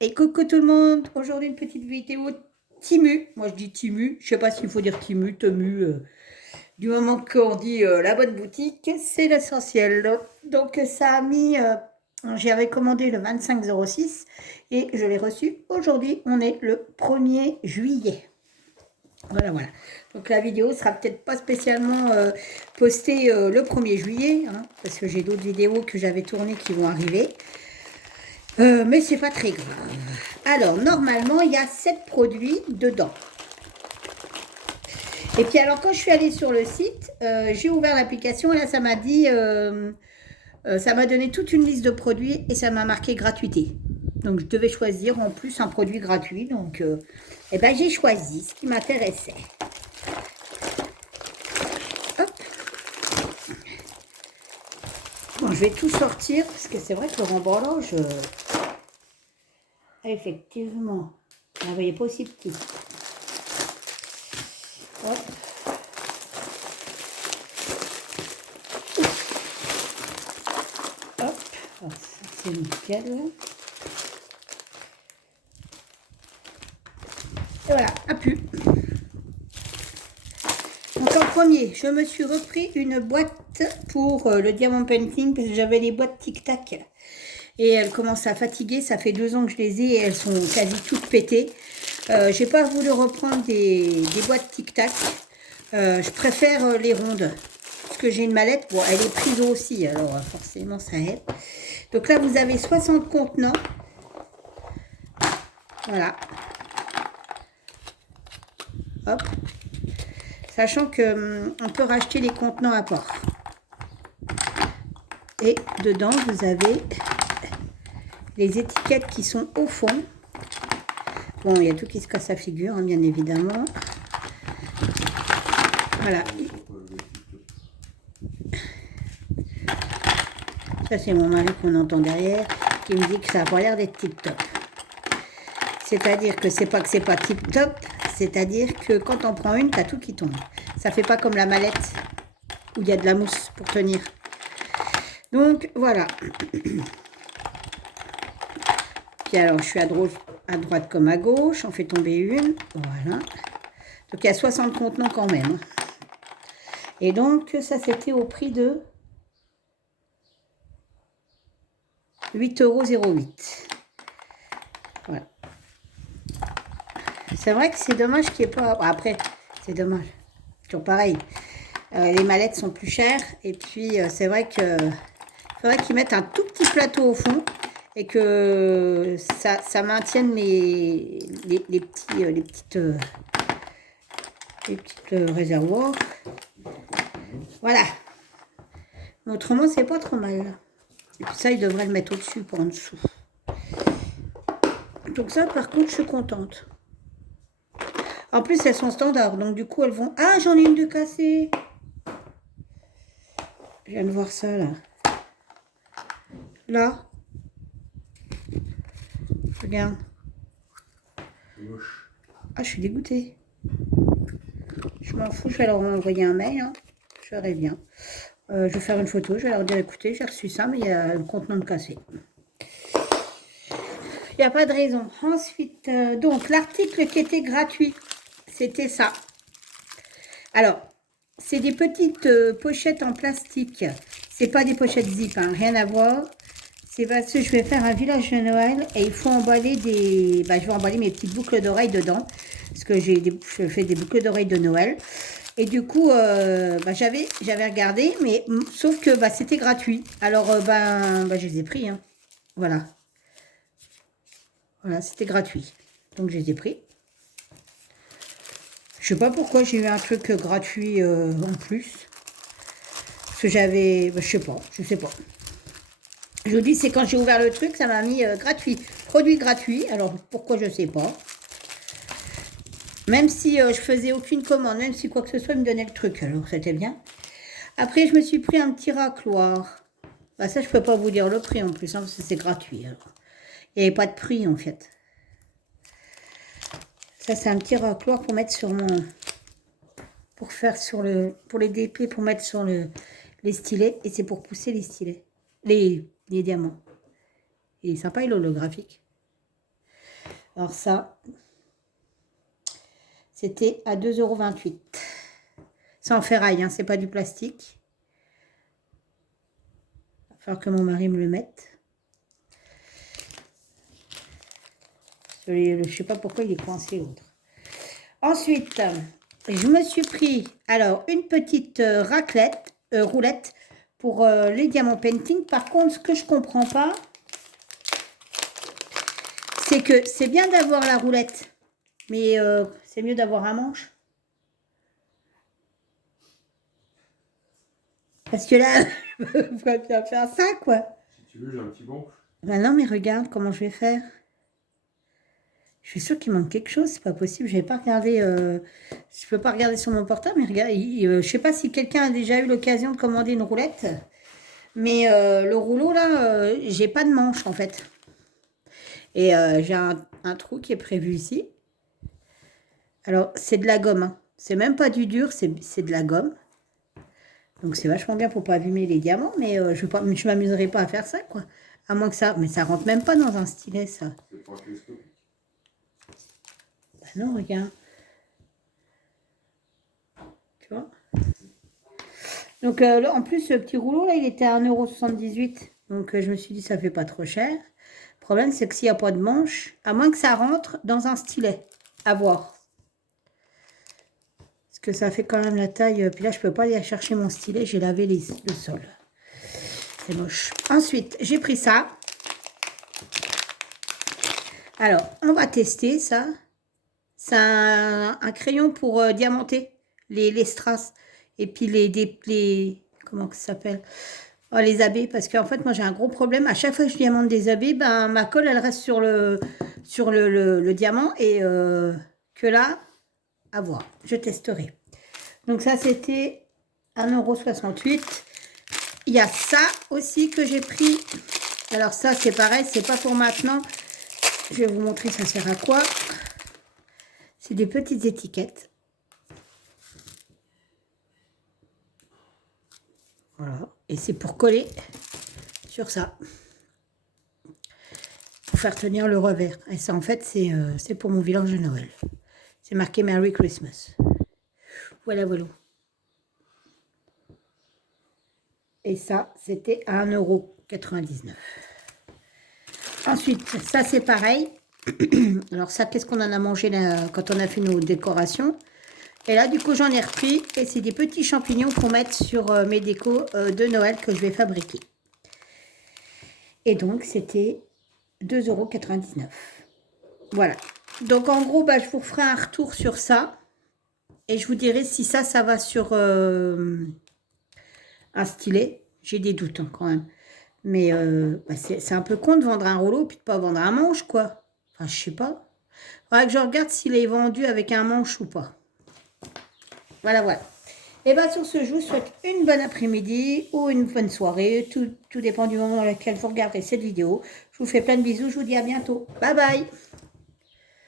Et coucou tout le monde, aujourd'hui une petite vidéo Timu. Moi je dis Timu, je sais pas s'il faut dire Timu, Temu. Du moment qu'on dit la bonne boutique, c'est l'essentiel. Donc ça a mis, j'avais commandé le 25/06 et je l'ai reçu aujourd'hui. On est le 1er juillet. Voilà, voilà. Donc la vidéo sera peut-être pas spécialement postée le 1er juillet, hein, parce que j'ai d'autres vidéos que j'avais tournées qui vont arriver. Mais c'est pas très grave. Alors, normalement, il y a 7 produits dedans. Et puis, alors, quand je suis allée sur le site, j'ai ouvert l'application et là, ça m'a dit, ça m'a donné toute une liste de produits et ça m'a marqué gratuité. Donc, je devais choisir en plus un produit gratuit. Donc, eh ben, j'ai choisi ce qui m'intéressait. Hop. Bon, je vais tout sortir parce que c'est vrai que le rembrallage, effectivement, vous ne voyez pas aussi petit. Hop. Hop, alors ça c'est nickel. Et voilà, un pu. Donc en premier, je me suis repris une boîte pour le diamant painting parce que j'avais les boîtes Tic Tac et elles commencent à fatiguer. Ça fait 2 ans que je les ai et elles sont quasi toutes pétées. J'ai pas voulu reprendre des boîtes Tic Tac. Je préfère les rondes parce que j'ai une mallette. Bon, elle est prise aussi, alors forcément ça aide. Donc là, vous avez 60 contenants. Voilà. Hop. Sachant qu'on peut racheter les contenants à part. Et dedans, vous avez les étiquettes qui sont au fond. Bon, il y a tout qui se casse la figure, hein, bien évidemment. Voilà. Ça, c'est mon mari qu'on entend derrière, qui me dit que ça n'a pas l'air d'être tip-top. C'est-à-dire que c'est pas tip-top, c'est-à-dire que quand on prend une, t'as tout qui tombe. Ça fait pas comme la mallette, où il y a de la mousse pour tenir. Donc, voilà. Puis alors, je suis à droite comme à gauche, on fait tomber une, voilà. Donc, il y a 60 contenants quand même. Et donc, ça, c'était au prix de 8,08 €. Voilà. C'est vrai que c'est dommage qu'il n'y ait pas... Après, c'est dommage. Toujours pareil. Les mallettes sont plus chères. Et puis, c'est vrai que faudrait qu'ils mettent un tout petit plateau au fond et que ça maintienne les petites réservoirs. Voilà. Autrement, c'est pas trop mal. Et puis ça, ils devraient le mettre au-dessus, pas en dessous. Donc ça, par contre, je suis contente. En plus, elles sont standards, donc du coup, elles vont... Ah, j'en ai une de cassée. Je viens de voir ça, là. Là. Regarde. Ah, je suis dégoûtée. Je m'en fous, je vais leur envoyer un mail. Hein. Je verrai bien. Je vais faire une photo, je vais leur dire, écoutez, j'ai reçu ça, mais il y a le contenant de cassé. Il n'y a pas de raison. Ensuite, donc, l'article qui était gratuit, c'était ça. Alors, c'est des petites pochettes en plastique. C'est pas des pochettes zip, hein, rien à voir. C'est parce que je vais faire un village de Noël et il faut emballer des... Bah, je vais emballer mes petites boucles d'oreilles dedans. Parce que je fais des boucles d'oreilles de Noël. Et du coup, bah, j'avais regardé, mais sauf que bah, c'était gratuit. Alors, je les ai pris. Hein. Voilà. Voilà, c'était gratuit. Donc, je les ai pris. Je sais pas pourquoi j'ai eu un truc gratuit en plus. Parce que j'avais... Bah, je sais pas. Je vous dis, c'est quand j'ai ouvert le truc, ça m'a mis gratuit. Produit gratuit. Alors, pourquoi, je sais pas. Même si je faisais aucune commande, même si quoi que ce soit, il me donnait le truc. Alors, c'était bien. Après, je me suis pris un petit racloir. Bah, ça, je ne peux pas vous dire le prix en plus, hein, parce que c'est gratuit. Alors. Il n'y avait pas de prix, en fait. Ça, c'est un petit racloir pour mettre sur mon... Pour faire sur le... Pour les DP, pour mettre sur les stylets. Et c'est pour pousser les stylets. Les diamants. Il est sympa, il est holographique. Alors ça, c'était à 2,28 €. C'est en ferraille, hein, c'est pas du plastique. Il va falloir que mon mari me le mette. Je ne sais pas pourquoi il est coincé l'autre. Ensuite, je me suis pris alors une petite roulette pour les diamants painting. Par contre, ce que je comprends pas, c'est que c'est bien d'avoir la roulette, mais c'est mieux d'avoir un manche. Parce que là, on va bien faire ça, quoi. Si tu veux, j'ai un petit manche. Ben non, mais regarde comment je vais faire. Je suis sûre qu'il manque quelque chose, c'est pas possible. Je n'ai pas regardé. Je peux pas regarder sur mon portable, mais regarde, je sais pas si quelqu'un a déjà eu l'occasion de commander une roulette, mais le rouleau là, j'ai pas de manche en fait. Et j'ai un trou qui est prévu ici. Alors c'est de la gomme, hein. C'est même pas du dur, c'est de la gomme. Donc c'est vachement bien pour pas abîmer les diamants, mais je m'amuserai pas à faire ça quoi. À moins que ça, mais ça rentre même pas dans un stylet ça. C'est pas télescopique. Bah non, regarde. Tu vois? Donc en plus, ce petit rouleau là, il était à 1,78 €. Donc je me suis dit, ça fait pas trop cher. Le problème, c'est que s'il n'y a pas de manche, à moins que ça rentre dans un stylet. À voir. Parce que ça fait quand même la taille. Puis là, je peux pas aller chercher mon stylet. J'ai lavé le sol. C'est moche. Ensuite, j'ai pris ça. Alors, on va tester ça. C'est un crayon pour diamanter les strass. Et puis les comment ça s'appelle? Oh, les abeilles. Parce qu'en fait, moi, j'ai un gros problème. À chaque fois que je diamante des abeilles, ben, ma colle, elle reste sur le diamant. Et que là, à voir. Je testerai. Donc ça, c'était 1,68 €. Il y a ça aussi que j'ai pris. Alors ça, c'est pareil, c'est pas pour maintenant. Je vais vous montrer ça sert à quoi. C'est des petites étiquettes. Voilà. Et c'est pour coller sur ça. Pour faire tenir le revers. Et ça, en fait, c'est pour mon village de Noël. C'est marqué Merry Christmas. Voilà, voilà. Et ça, c'était à 1,99 €. Ensuite, ça, c'est pareil. Alors ça, qu'est-ce qu'on en a mangé là, quand on a fait nos décorations? Et là, du coup, j'en ai repris. Et c'est des petits champignons pour mettre sur mes décos de Noël que je vais fabriquer. Et donc, c'était 2,99 €. Voilà. Donc, en gros, bah, je vous ferai un retour sur ça. Et je vous dirai si ça va sur un stylet. J'ai des doutes hein, quand même. Mais bah, c'est un peu con de vendre un rouleau puis de pas vendre un manche, quoi. Enfin, je sais pas. Faudra que je regarde s'il est vendu avec un manche ou pas. Voilà, voilà. Et bien, sur ce, je vous souhaite une bonne après-midi ou une bonne soirée. Tout dépend du moment dans lequel vous regarderez cette vidéo. Je vous fais plein de bisous. Je vous dis à bientôt. Bye bye.